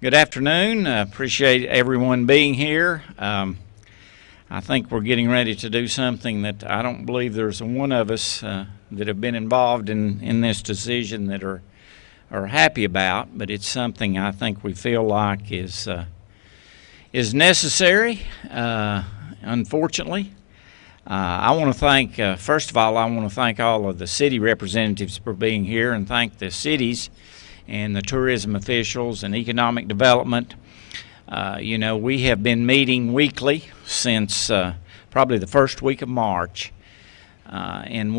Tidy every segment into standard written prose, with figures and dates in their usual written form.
Good afternoon. Appreciate everyone being here. I think we're getting ready to do something that I don't believe there's one of us that have been involved in this decision that are happy about, but it's something I think we feel like is necessary, unfortunately. I want to thank, first of all, I want to thank all of the city representatives for being here and thank the cities and the tourism officials and economic development. We have been meeting weekly since probably the first week of March, and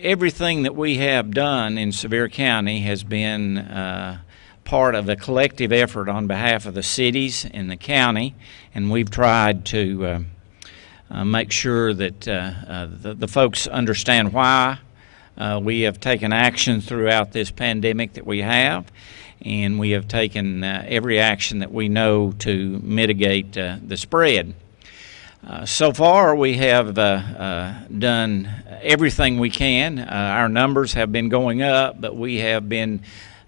everything that we have done in Sevier County has been part of a collective effort on behalf of the cities and the county, and we've tried to make sure that the folks understand why we have taken action throughout this pandemic that we have, and we have taken every action that we know to mitigate the spread. So far, we have done everything we can. Our numbers have been going up, but we have been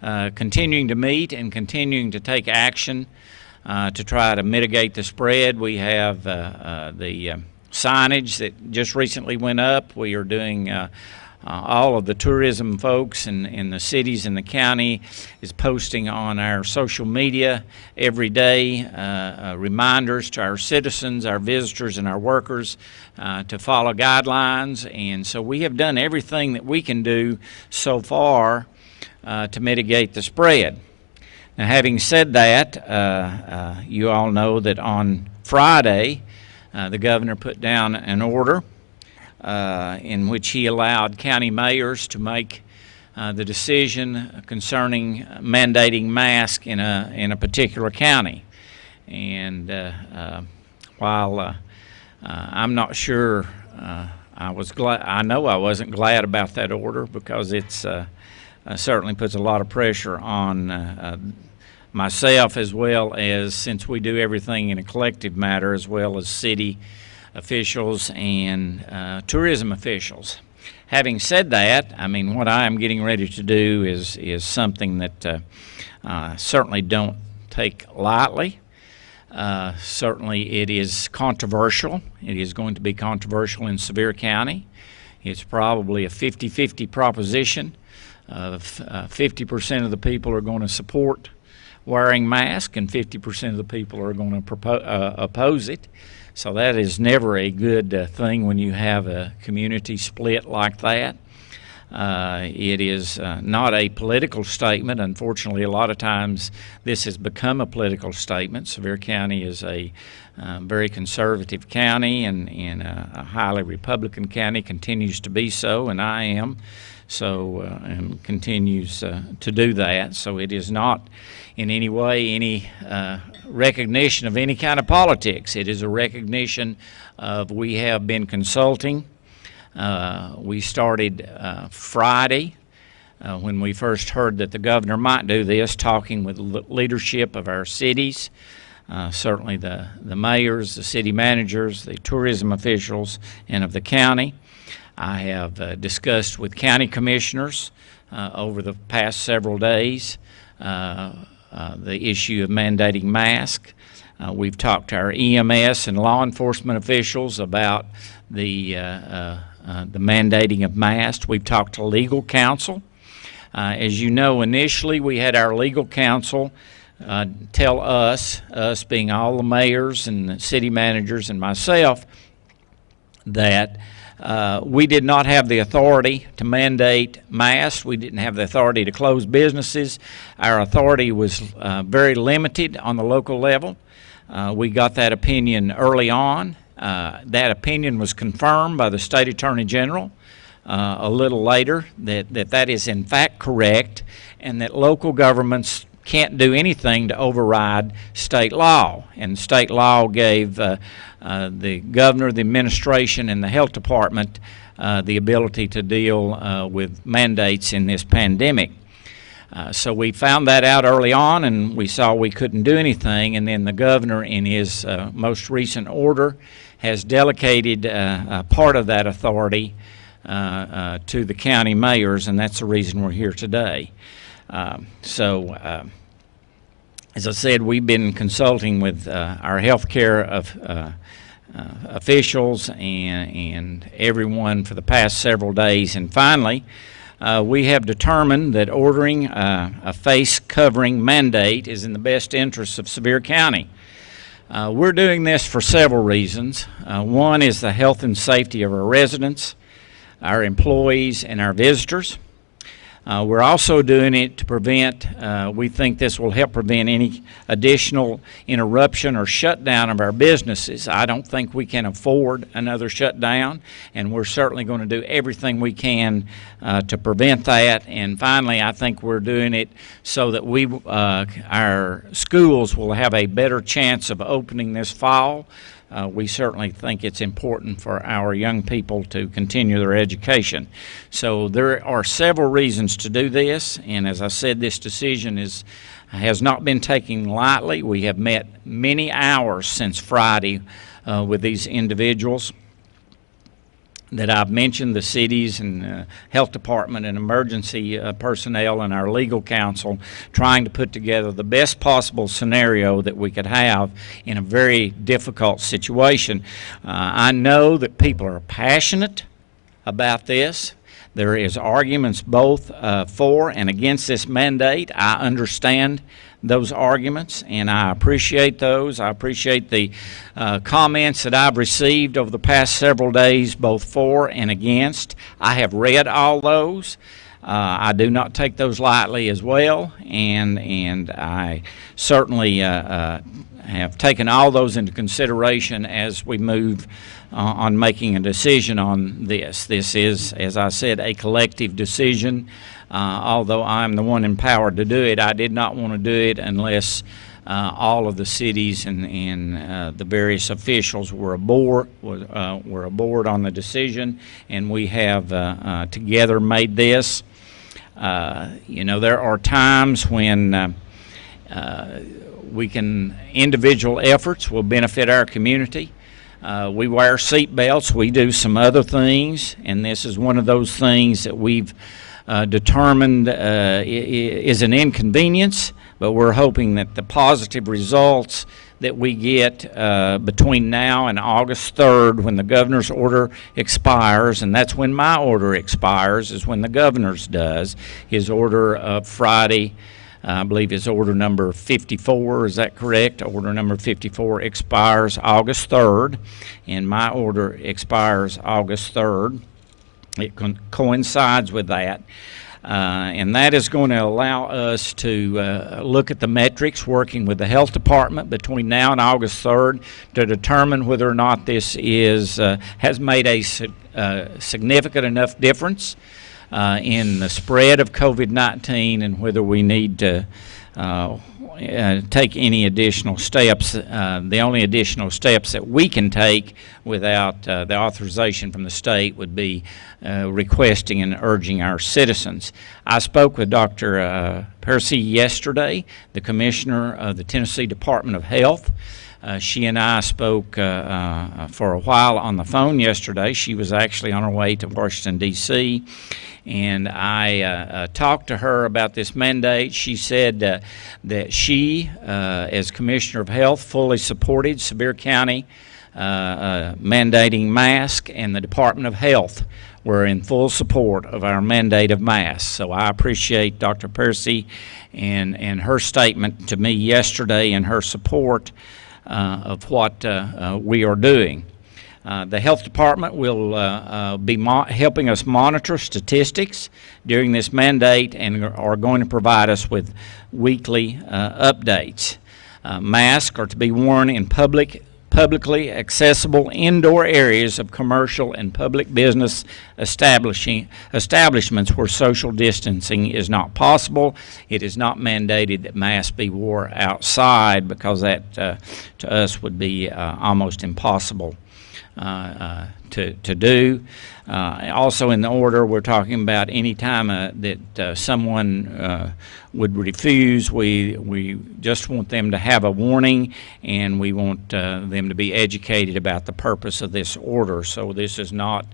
continuing to meet and continuing to take action to try to mitigate the spread. We have the signage that just recently went up. We are doing all of the tourism folks in the cities and the county is posting on our social media every day reminders to our citizens, our visitors, and our workers to follow guidelines. And so we have done everything that we can do so far to mitigate the spread. Now, having said that, you all know that on Friday, the governor put down an order in which he allowed county mayors to make the decision concerning mandating masks in a particular county. And while I'm not sure, I was glad. I know I wasn't glad about that order because it's certainly puts a lot of pressure on myself, as well as, since we do everything in a collective matter, as well as city officials and tourism officials. Having said that, I mean, what I am getting ready to do is something that certainly don't take lightly. Certainly it is controversial. It is going to be controversial in Sevier County. It's probably a 50-50 proposition. 50% of the people are going to support wearing masks and 50% of the people are going to oppose it. So that is never a good thing when you have a community split like that. It is not a political statement. Unfortunately, a lot of times this has become a political statement. Sevier County is a very conservative county and a highly Republican county, continues to be so, and I am. So and continues to do that. So it is not in any way any recognition of any kind of politics. It is a recognition of we have been consulting. We started Friday when we first heard that the governor might do this, talking with leadership of our cities, certainly the mayors, the city managers, the tourism officials, and of the county. I have discussed with county commissioners over the past several days the issue of mandating masks. We've talked to our EMS and law enforcement officials about the mandating of masks. We've talked to legal counsel. As you know, initially we had our legal counsel tell us being all the mayors and the city managers and myself, that we did not have the authority to mandate masks. We didn't have the authority to close businesses. Our authority was very limited on the local level. We got that opinion early on. That opinion was confirmed by the State Attorney General a little later, that is in fact correct, and that local governments can't do anything to override state law. And state law gave the governor, the administration, and the health department the ability to deal with mandates in this pandemic. So we found that out early on, and we saw we couldn't do anything, and then the governor, in his most recent order, has delegated part of that authority to the county mayors, and that's the reason we're here today. As I said, we've been consulting with our healthcare officials and everyone for the past several days, and finally we have determined that ordering a face covering mandate is in the best interests of Sevier County. We're doing this for several reasons. One is the health and safety of our residents, our employees, and our visitors. We're also doing it to prevent, we think this will help prevent any additional interruption or shutdown of our businesses. I don't think we can afford another shutdown, and we're certainly going to do everything we can to prevent that. And finally, I think we're doing it so that our schools will have a better chance of opening this fall. We certainly think it's important for our young people to continue their education. So there are several reasons to do this, and as I said, this decision has not been taken lightly. We have met many hours since Friday with these individuals that I've mentioned, the cities and health department and emergency personnel and our legal counsel, trying to put together the best possible scenario that we could have in a very difficult situation. I know that people are passionate about this. There is arguments both for and against this mandate. I understand those arguments, and I appreciate those. I appreciate the comments that I've received over the past several days, both for and against. I have read all those. I do not take those lightly as well, and I certainly have taken all those into consideration as we move on making a decision on this. This is, as I said, a collective decision. Although I'm the one empowered to do it, I did not want to do it unless all of the cities and the various officials were aboard on the decision, and we have together made this. You know, there are times when individual efforts will benefit our community. We wear seat belts, we do some other things, and this is one of those things that we've determined is an inconvenience, but we're hoping that the positive results that we get between now and August 3rd, when the governor's order expires, and that's when my order expires, is when the governor's does. His order of Friday, I believe his order number 54, is that correct? Order number 54 expires August 3rd, and my order expires August 3rd. It coincides with that, and that is going to allow us to look at the metrics working with the health department between now and August 3rd to determine whether or not this has made a significant enough difference in the spread of COVID-19, and whether we need to take any additional steps. The only additional steps that we can take without the authorization from the state would be requesting and urging our citizens. I spoke with Dr. Percy yesterday, the commissioner of the Tennessee Department of Health. She and I spoke for a while on the phone yesterday. She was actually on her way to Washington, D.C., and I talked to her about this mandate. She said that she, as Commissioner of Health, fully supported Sevier County mandating masks, and the Department of Health were in full support of our mandate of masks. So I appreciate Dr. Percy and her statement to me yesterday and her support of what we are doing. The health department will be helping us monitor statistics during this mandate and are going to provide us with weekly updates. Masks are to be worn in publicly accessible indoor areas of commercial and public business establishments where social distancing is not possible. It is not mandated that masks be worn outside, because that to us would be almost impossible to do. Also in the order, we're talking about any time that someone would refuse, we just want them to have a warning, and we want them to be educated about the purpose of this order. So this is not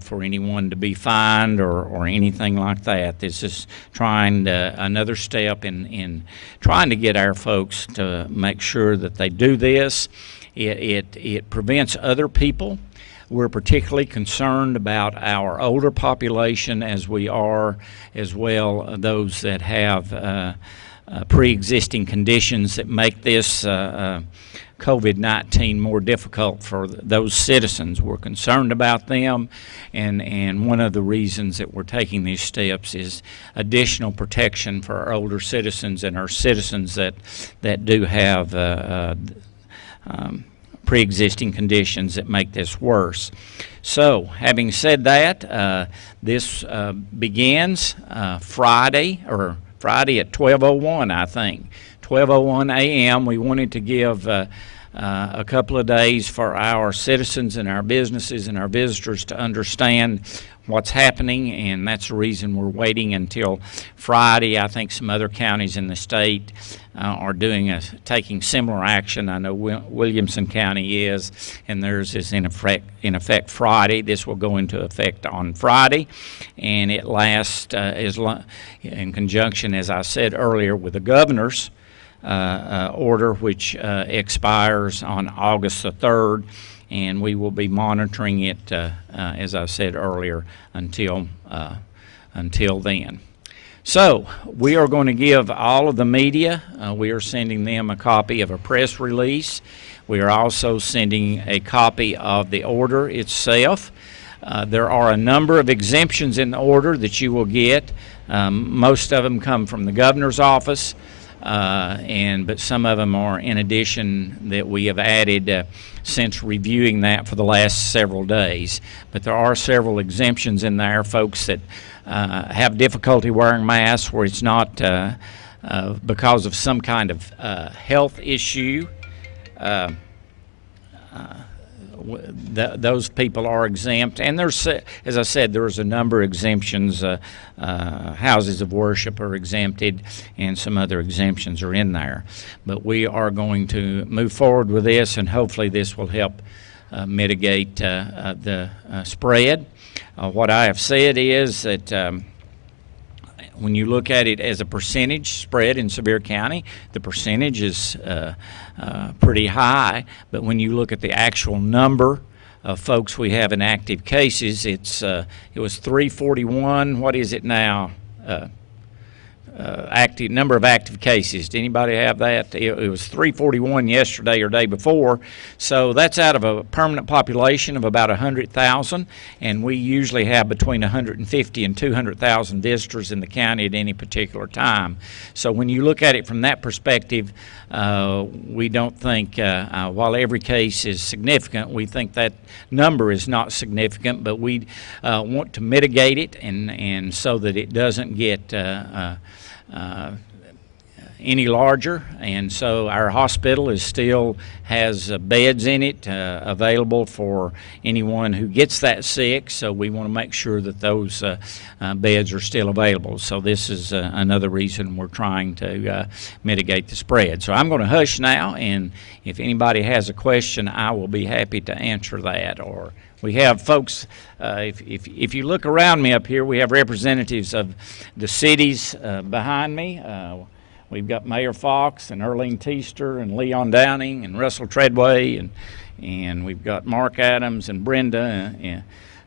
for anyone to be fined or anything like that. This is trying another step in trying to get our folks to make sure that they do this. It prevents other people. We're particularly concerned about our older population, as we are as well those that have pre-existing conditions that make this COVID-19 more difficult for those citizens. We're concerned about them, and one of the reasons that we're taking these steps is additional protection for our older citizens and our citizens that do have pre-existing conditions that make this worse. So, having said that, this begins Friday at 12:01, I think. 12:01 a.m. We wanted to give a couple of days for our citizens and our businesses and our visitors to understand what's happening, and that's the reason we're waiting until Friday. I think some other counties in the state are taking similar action. I know Williamson County is, and theirs is in effect Friday. This will go into effect on Friday, and it lasts in conjunction, as I said earlier, with the governor's order, which expires on August the 3rd, and we will be monitoring it, as I said earlier, until then. So we are going to give all of the media, we are sending them a copy of a press release. We are also sending a copy of the order itself. There are a number of exemptions in the order that you will get. Most of them come from the governor's office, but some of them are in addition that we have added since reviewing that for the last several days. But there are several exemptions in there, folks that have difficulty wearing masks where it's not because of some kind of health issue. Those people are exempt, and there's, as I said, there's a number of exemptions. Houses of worship are exempted, and some other exemptions are in there. But we are going to move forward with this, and hopefully this will help mitigate the spread. What I have said is that when you look at it as a percentage spread in Sevier County, the percentage is pretty high, but when you look at the actual number of folks we have in active cases, it was 341. What is it now? Number of active cases. Did anybody have that? It was 341 yesterday or day before. So that's out of a permanent population of about 100,000, and we usually have between 150 and 200,000 visitors in the county at any particular time. So when you look at it from that perspective, we don't think, while every case is significant, we think that number is not significant, but we want to mitigate it and so that it doesn't get any larger, and so our hospital still has beds in it available for anyone who gets that sick, so we want to make sure that those beds are still available. So this is another reason we're trying to mitigate the spread. So I'm going to hush now, and if anybody has a question, I will be happy to answer that. Or we have folks, if you look around me up here, we have representatives of the cities behind me. We've got Mayor Fox and Earlene Teester and Leon Downing and Russell Treadway, and we've got Mark Adams and Brenda and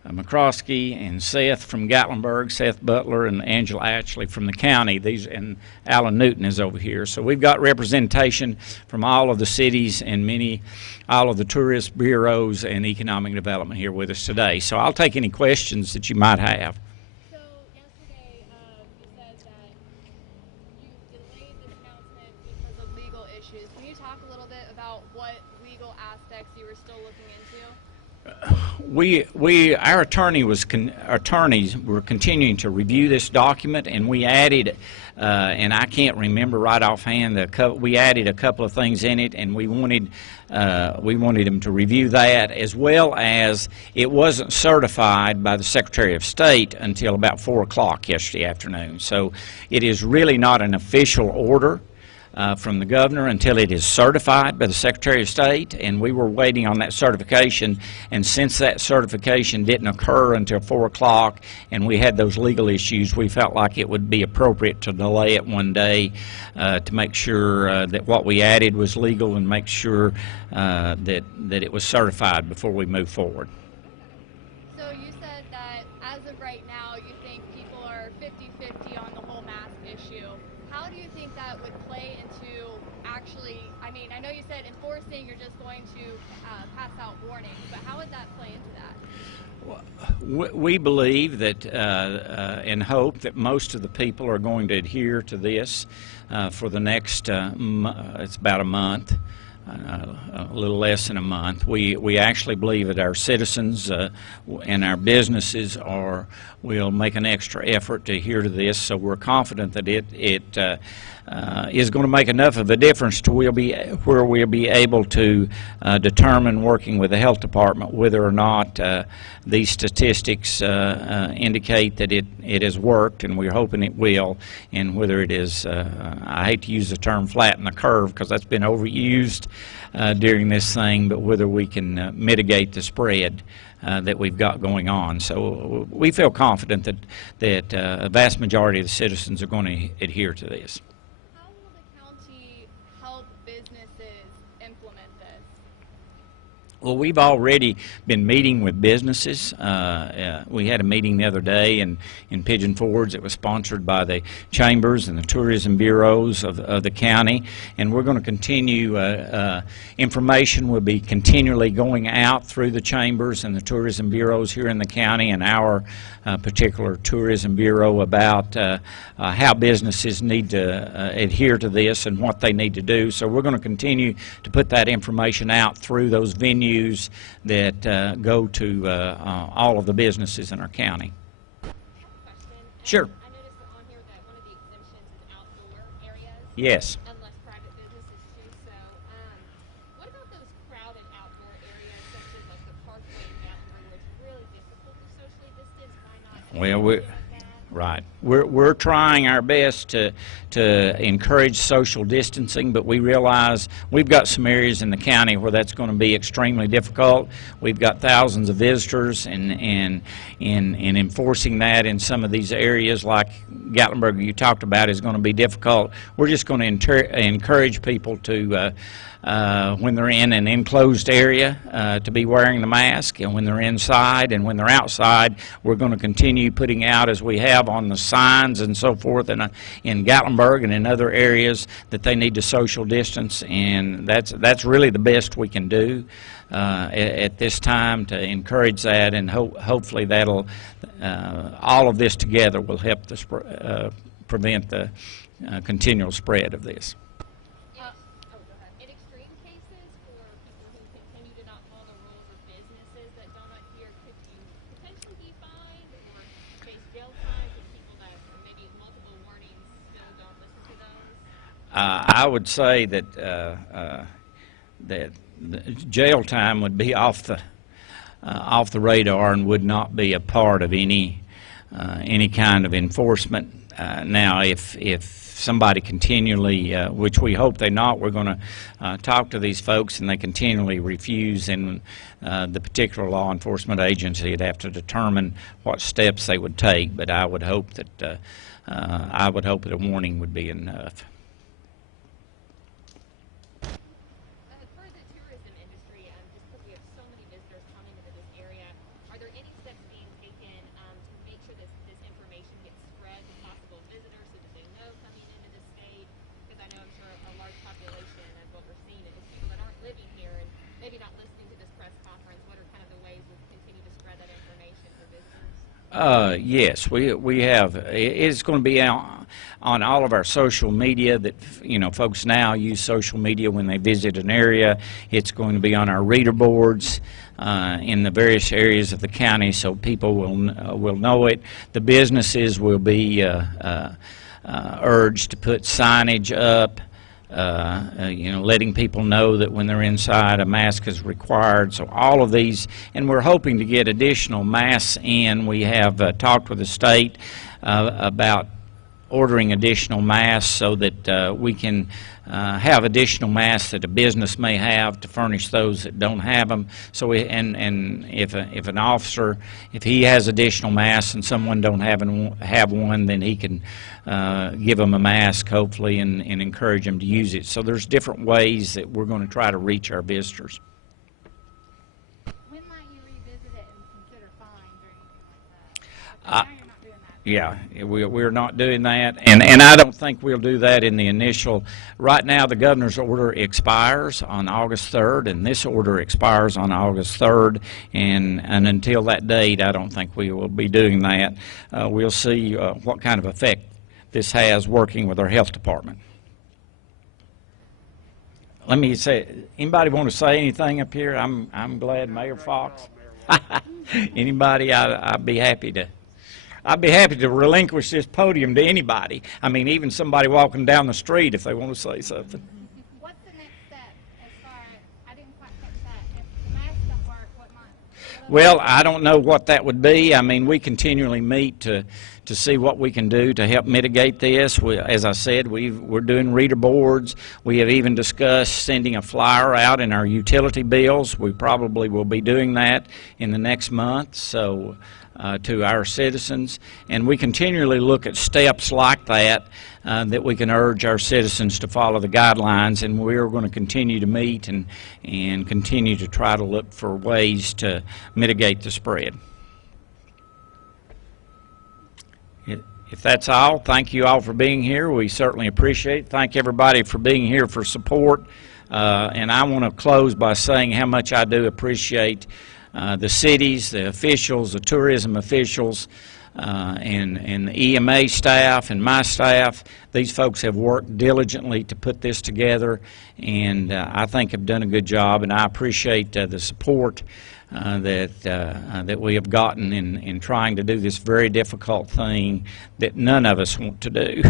McCroskey and Seth from Gatlinburg, Seth Butler, and Angela Ashley from the county. And Alan Newton is over here. So we've got representation from all of the cities and all of the tourist bureaus and economic development here with us today. So I'll take any questions that you might have. So yesterday you said that you delayed this announcement because of legal issues. Can you talk a little bit about what legal aspects you were still looking into? Our attorneys were continuing to review this document, and we added, and I can't remember right offhand, we added a couple of things in it, and we wanted them to review that, as well as it wasn't certified by the Secretary of State until about 4 o'clock yesterday afternoon. So it is really not an official order. from the governor until it is certified by the Secretary of State, and we were waiting on that certification. And since that certification didn't occur until 4 o'clock and we had those legal issues, we felt like it would be appropriate to delay it one day to make sure that what we added was legal and make sure that it was certified before we move forward. So you said that as of right now, you think people are 50-50 on the whole mask issue. How do you think that would play into actually, I mean, I know you said enforcing, you're just going to pass out warnings, but how would that play into that? We believe that and hope that most of the people are going to adhere to this for the next, it's about a month. A little less than a month. We actually believe that our citizens and our businesses will make an extra effort to adhere to this, so we're confident that it is going to make enough of a difference to where we'll be able to determine, working with the health department, whether or not these statistics indicate that it has worked, and we're hoping it will, and whether it is, I hate to use the term flatten the curve because that's been overused during this thing, but whether we can mitigate the spread that we've got going on. So we feel confident that a vast majority of the citizens are going to adhere to this. How will the county help businesses implement this? Well, we've already been meeting with businesses. We had a meeting the other day in Pigeon Forge. It was sponsored by the chambers and the tourism bureaus of the county, and we're going to continue. Information will be continually going out through the chambers and the tourism bureaus here in the county and our particular tourism bureau about how businesses need to adhere to this and what they need to do. So we're going to continue to put that information out through those venues that go to all of the businesses in our county. Sure. I noticed on here that one of the exemptions is outdoor areas. Yes. Unless private businesses too. So, what about those crowded outdoor areas, such as like the Parkway in Gatlinburg, where it's really difficult to socially distance? Why not? Well, right. We're trying our best to encourage social distancing, but we realize we've got some areas in the county where that's going to be extremely difficult. We've got thousands of visitors, and enforcing that in some of these areas like Gatlinburg you talked about is going to be difficult. We're just going to encourage people to when they're in an enclosed area to be wearing the mask, and when they're inside and when they're outside, we're going to continue putting out, as we have on the signs and so forth in Gatlinburg and in other areas, that they need to social distance, and that's really the best we can do at this time to encourage that, and hopefully that'll all of this together will help prevent the continual spread of this. I would say that that jail time would be off the radar and would not be a part of any kind of enforcement. Now, if somebody continually, which we hope they not, we're going to talk to these folks, and they continually refuse, and the particular law enforcement agency would have to determine what steps they would take. But I would hope that a warning would be enough. Yes, we have. It's going to be out on all of our social media. That folks now use social media when they visit an area. It's going to be on our reader boards in the various areas of the county, so people will know it. The businesses will be urged to put signage up. Letting people know that when they're inside, a mask is required. So all of these, and we're hoping to get additional masks in. We have talked with the state about ordering additional masks so that we can have additional masks that a business may have to furnish those that don't have them. So and if an officer, if he has additional masks and someone don't have one, then he can give them a mask, hopefully, and encourage them to use it. So there's different ways that we're going to try to reach our visitors. When might you revisit it and consider fines or anything like that? Now you're not doing that. Yeah, we're not doing that, and I don't think we'll do that in the initial. Right now, the governor's order expires on August 3rd, and this order expires on August 3rd, and until that date, I don't think we will be doing that. We'll see what kind of effect this has working with our health department. Let me say, anybody want to say anything up here? I'm glad, Mayor Fox. Anybody? I'd be happy to. I'd be happy to relinquish this podium to anybody. I mean, even somebody walking down the street if they want to say something. What's the next step as far as, I didn't quite catch that, if the masks don't work, what might? Well, I don't know what that would be. I mean, we continually meet to see what we can do to help mitigate this. As I said, we're doing reader boards. We have even discussed sending a flyer out in our utility bills. We probably will be doing that in the next month. So. To our citizens, and we continually look at steps like that that we can urge our citizens to follow the guidelines, and we're going to continue to meet and continue to try to look for ways to mitigate the spread. If that's all, thank you all for being here. We certainly appreciate it. Thank everybody for being here for support, and I want to close by saying how much I do appreciate the cities, the officials, the tourism officials, and the EMA staff and my staff. These folks have worked diligently to put this together, and I think have done a good job, and I appreciate the support that we have gotten in trying to do this very difficult thing that none of us want to do.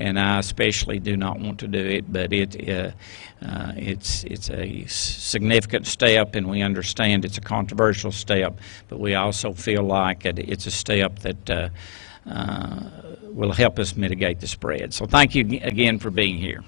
And I especially do not want to do it, but it's a significant step, and we understand it's a controversial step, but we also feel like it's a step that will help us mitigate the spread. So thank you again for being here.